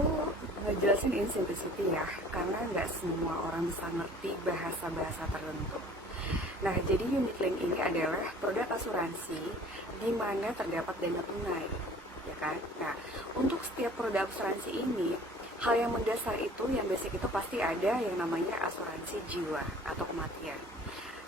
Aku ngejelasin in simplicity ya, karena nggak semua orang bisa ngerti bahasa-bahasa tertentu. Nah, jadi unit link ini adalah produk asuransi di mana terdapat dana tunai, ya kan? Nah, untuk setiap produk asuransi ini, hal yang mendasar itu, yang basic itu pasti ada yang namanya asuransi jiwa atau kematian.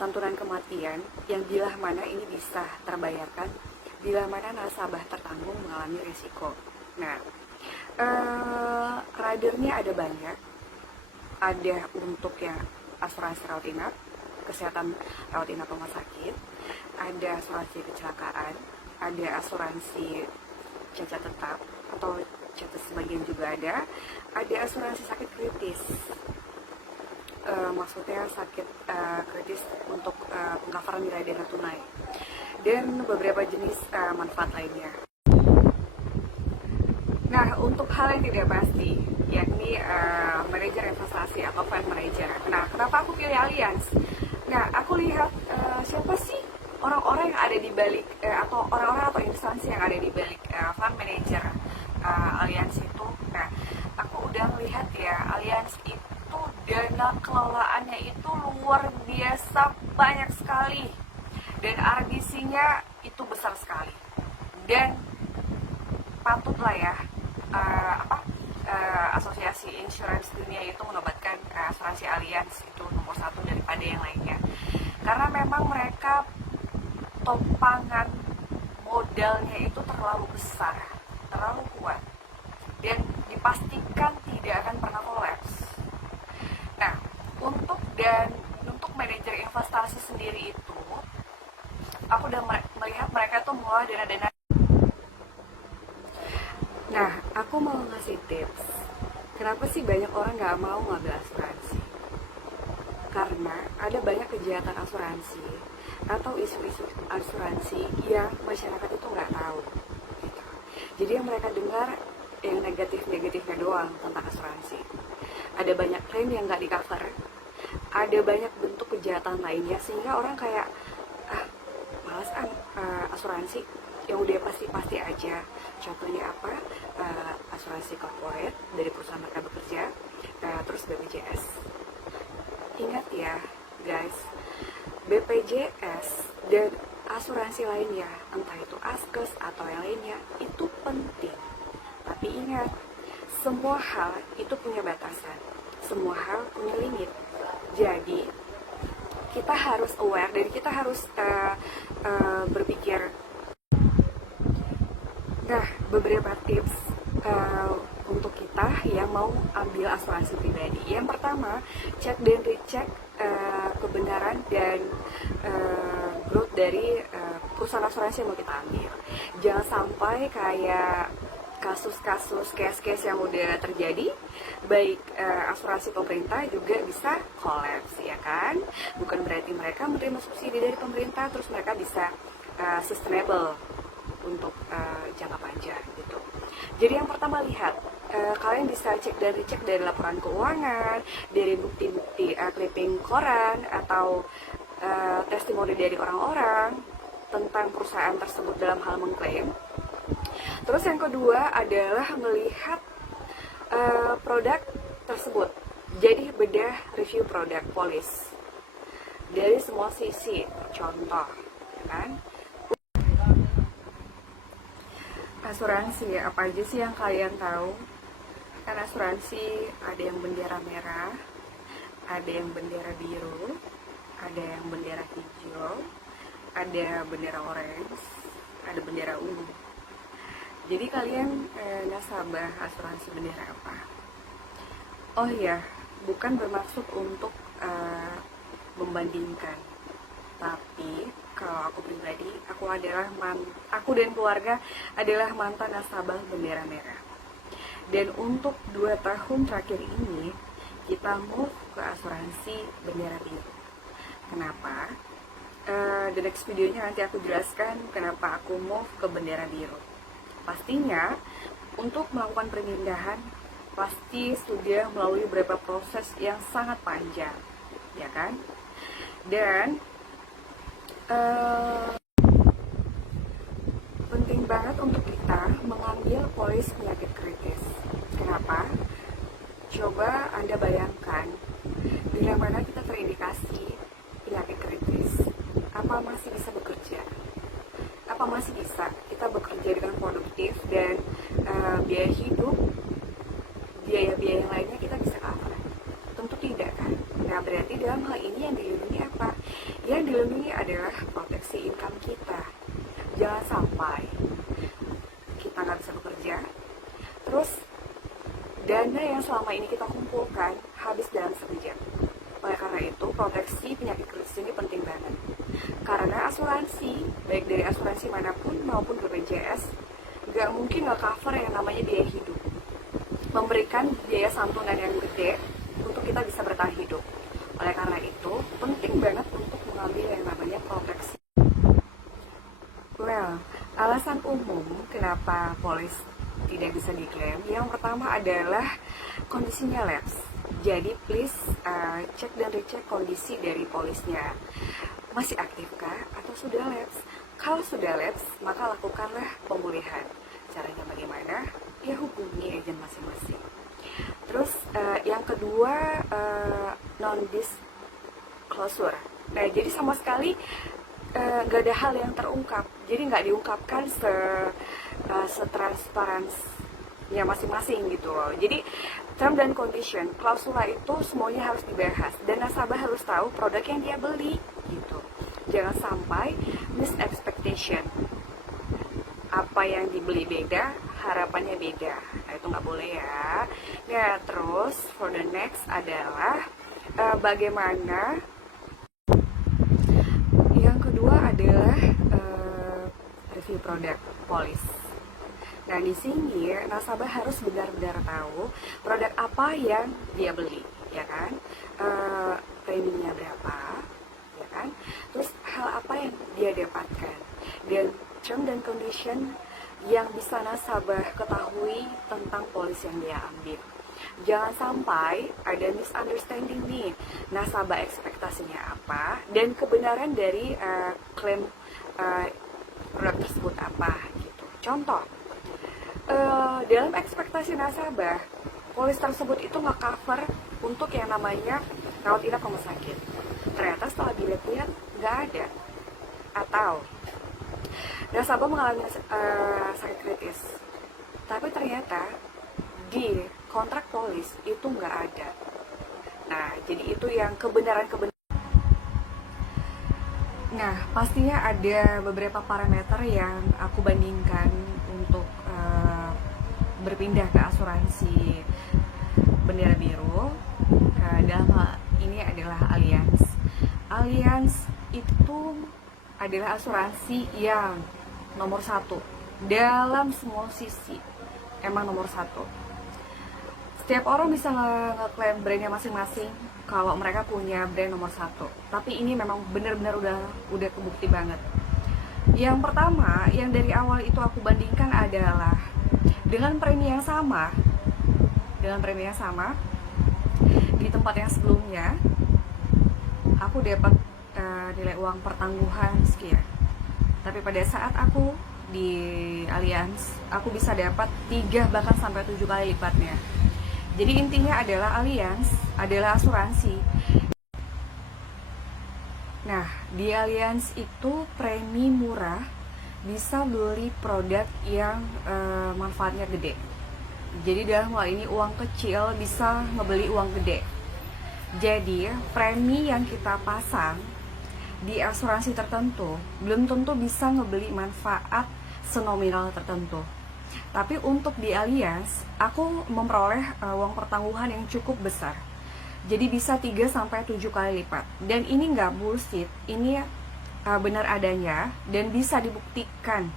Santunan kematian yang bila mana ini bisa terbayarkan bila mana nasabah tertanggung mengalami risiko. Nah, ridernya ada banyak. Ada untuk yang asuransi rawat inap, kesehatan rawat inap rumah sakit, ada asuransi kecelakaan, ada asuransi cacat tetap atau cacat sebagian juga ada asuransi sakit kritis. Maksudnya sakit kritis untuk pengcoveran nilai dana tunai dan beberapa jenis manfaat lainnya. Nah, untuk hal yang tidak pasti, yakni manajer investasi atau fund manager. Nah, kenapa aku pilih Allianz? Nah, aku lihat siapa sih orang-orang yang ada di balik atau orang-orang atau instansi yang ada di balik fund manager Allianz itu. Nah, aku udah melihat ya, Allianz itu dana kelolaannya itu luar biasa banyak sekali dan RBC-nya itu besar sekali dan patutlah ya asosiasi insurance dunia itu menobatkan asuransi Allianz itu nomor 1 daripada yang lainnya karena memang mereka topangan modalnya itu terlalu besar, terlalu kuat dan dipastikan tidak akan pernah kolaps. Nah, untuk manajer investasi sendiri itu, aku udah melihat mereka tuh mengelola dana-dana. Nah, aku mau ngasih tips. Kenapa sih banyak orang nggak mau ngambil asuransi? Karena ada banyak kejahatan asuransi atau isu-isu asuransi yang masyarakat itu nggak tahu. Jadi yang mereka dengar yang negatif-negatifnya doang tentang asuransi. Ada banyak klaim yang nggak di-cover, ada banyak bentuk kejahatan lainnya sehingga orang kayak malas asuransi yang udah pasti-pasti aja. Contohnya apa? Asuransi corporate dari perusahaan mereka bekerja, terus BPJS. Ingat ya guys, BPJS dan asuransi lainnya, entah itu Askes atau yang lainnya, itu penting. Tapi ingat, semua hal itu punya batasan, semua hal punya limit. Jadi kita harus aware dan kita harus berpikir. Nah, beberapa tips untuk kita yang mau ambil asuransi pribadi. Yang pertama, cek dan recheck kebenaran dan growth dari perusahaan asuransi yang mau kita ambil. Jangan sampai kayak kasus-kasus, case-case yang udah terjadi, baik asuransi pemerintah juga bisa collapse, ya kan? Bukan berarti mereka menerima subsidi dari pemerintah, terus mereka bisa sustainable untuk jangka panjang gitu. Jadi yang pertama lihat, kalian bisa cek dan recheck dari laporan keuangan, dari bukti-bukti clipping koran atau testimoni dari orang-orang tentang perusahaan tersebut dalam hal mengklaim. Terus yang kedua adalah melihat produk tersebut. Jadi bedah review produk polis dari semua sisi. Contoh, kan? Asuransi, apa aja sih yang kalian tahu? Kan asuransi ada yang bendera merah, ada yang bendera biru, ada yang bendera hijau, ada bendera orange, ada bendera ungu. Jadi kalian nasabah asuransi bendera apa? Oh iya, bukan bermaksud untuk membandingkan, tapi kalau aku pribadi, aku dan keluarga adalah mantan nasabah bendera merah. Dan untuk 2 tahun terakhir ini, kita move ke asuransi bendera biru. Kenapa? The next videonya nanti aku jelaskan kenapa aku move ke bendera biru. Pastinya, untuk melakukan pemindahan, pasti sudah melalui beberapa proses yang sangat panjang, ya kan? Dan penting banget untuk kita mengambil polis penyakit kritis. Kenapa? coba Anda bayangkan, bila mana kita terindikasi penyakit kritis, apa masih bisa bekerja? Apa masih bisa kita bekerja dengan produktif dan biaya hidup, biaya-biaya yang lainnya kita bisa cover? Tentu tidak kan? Nah, berarti dalam hal ini yang dilindungi apa? Yang dilindungi adalah proteksi income kita. Jangan sampai kita nggak bisa bekerja, terus dana yang selama ini kita kumpulkan habis dalam sekejap. Oleh karena itu, proteksi penyakit kritis ini penting banget. Karena asuransi, baik dari asuransi manapun maupun BPJS, nggak mungkin nggak cover yang namanya biaya hidup. Memberikan biaya santunan yang gede untuk kita bisa bertahan hidup. Oleh karena itu, penting banget untuk mengambil yang namanya proteksi. Well, alasan umum kenapa polis tidak bisa diklaim, yang pertama adalah kondisinya lapse. Jadi please cek dan recek kondisi dari polisnya. Masih aktifkah atau sudah lapse? Kalau sudah lapse, maka lakukanlah pemulihan. Caranya bagaimana? Ya hubungi agen masing-masing. Terus yang kedua, non-disclosure. Nah, jadi sama sekali nggak ada hal yang terungkap. Jadi nggak diungkapkan setransparansinya masing-masing gitu loh. Jadi term dan condition, klausula itu semuanya harus dibahas dan nasabah harus tahu produk yang dia beli gitu. Jangan sampai misexpectation. Apa yang dibeli beda, harapannya beda. Nah, itu nggak boleh ya. Nah, terus for the next adalah bagaimana. Yang kedua adalah review produk polis. Nah, di sini nasabah harus benar-benar tahu produk apa yang dia beli, ya kan? Preminya berapa, ya kan? Terus hal apa yang dia dapatkan, dan term dan condition yang bisa nasabah ketahui tentang polis yang dia ambil. Jangan sampai ada misunderstanding nih, nasabah ekspektasinya apa dan kebenaran dari klaim produk tersebut apa gitu. Contoh, dalam ekspektasi nasabah, polis tersebut itu nggak cover untuk yang namanya rawat inap rumah sakit. Ternyata setelah dilihat nggak ada. Atau nasabah mengalami sakit kritis, tapi ternyata di kontrak polis itu nggak ada. Nah, jadi itu yang kebenaran-kebenaran. Nah, pastinya ada beberapa parameter yang aku bandingkan untuk berpindah ke asuransi bendera biru. Dalam hal ini adalah Allianz. Allianz itu adalah asuransi yang nomor satu dalam semua sisi. Emang nomor satu. Setiap orang bisa ngeklaim brandnya masing-masing kalau mereka punya brand nomor satu. Tapi ini memang benar-benar udah kebukti banget. Yang pertama, yang dari awal itu aku bandingkan adalah dengan premi yang sama, di tempat yang sebelumnya aku dapat nilai uang pertangguhan sekian. Tapi pada saat aku di Allianz, aku bisa dapat 3 bahkan sampai 7 kali lipatnya. Jadi intinya adalah Allianz adalah asuransi. Nah, di Allianz itu premi murah, bisa beli produk yang manfaatnya gede. Jadi dalam hal ini uang kecil bisa ngebeli uang gede. Jadi premi yang kita pasang di asuransi tertentu belum tentu bisa ngebeli manfaat senominal tertentu. Tapi untuk di Allianz, aku memperoleh uang pertangguhan yang cukup besar. Jadi bisa 3-7 kali lipat. Dan ini nggak bullshit, ini benar adanya dan bisa dibuktikan.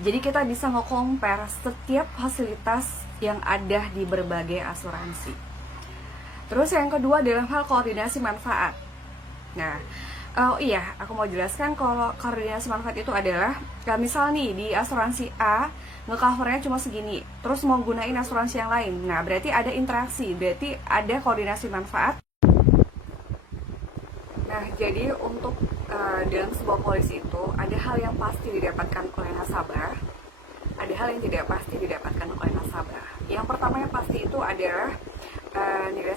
Jadi kita bisa nge-compare setiap fasilitas yang ada di berbagai asuransi. Terus yang kedua dalam hal koordinasi manfaat. Nah, aku mau jelaskan kalau koordinasi manfaat itu adalah, misal nih di asuransi A nge-covernya cuma segini, terus mau gunain asuransi yang lain. Nah, berarti ada interaksi, berarti ada koordinasi manfaat. Nah, jadi untuk dalam sebuah polis itu ada hal yang pasti didapatkan oleh nasabah, ada hal yang tidak pasti didapatkan oleh nasabah. Yang pertama yang pasti itu adalah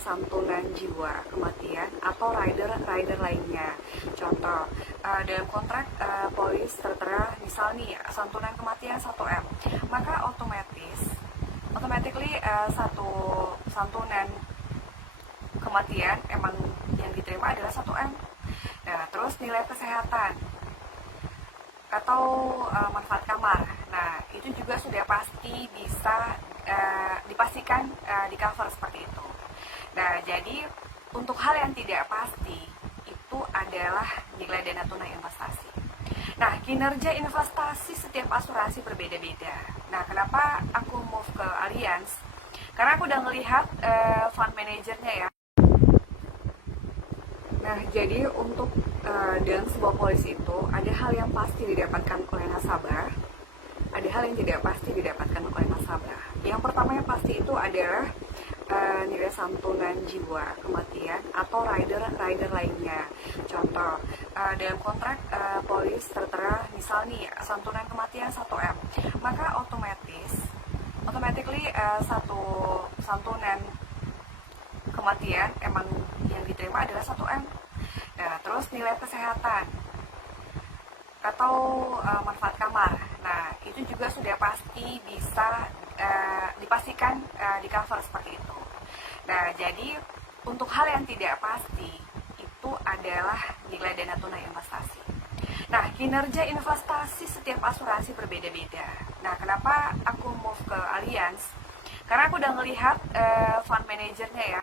santunan jiwa kematian atau rider lainnya. Contoh, dalam kontrak polis tertera misal nih santunan kematian 1M, maka automatically satu santunan kematian emang yang diterima adalah 1M. Nah, terus nilai kesehatan atau manfaat kamar. Nah, itu juga sudah pasti bisa dipastikan di cover seperti itu. Nah, jadi untuk hal yang tidak pasti itu adalah nilai dana tunai investasi. Nah, kinerja investasi setiap asuransi berbeda-beda. Nah, kenapa aku move ke Allianz? Karena aku udah ngelihat fund manajernya ya. Nah, jadi untuk dalam sebuah polisi itu ada hal yang pasti didapatkan oleh nasabah, ada hal yang tidak pasti didapatkan oleh nasabah. Yang pertama yang pasti itu adalah nilai santunan jiwa kematian atau rider lainnya. Contoh, dalam kontrak polis tertera misal nih santunan kematian 1M, maka automatically satu santunan kematian emang yang diterima adalah 1M. Nah, terus nilai kesehatan atau manfaat kamar. Nah, itu juga sudah pasti bisa dipastikan di cover seperti itu. Nah, jadi untuk hal yang tidak pasti itu adalah nilai dana tunai investasi. Nah, kinerja investasi setiap asuransi berbeda-beda. Nah, kenapa aku move ke Allianz? Karena aku udah ngelihat fund manajernya ya.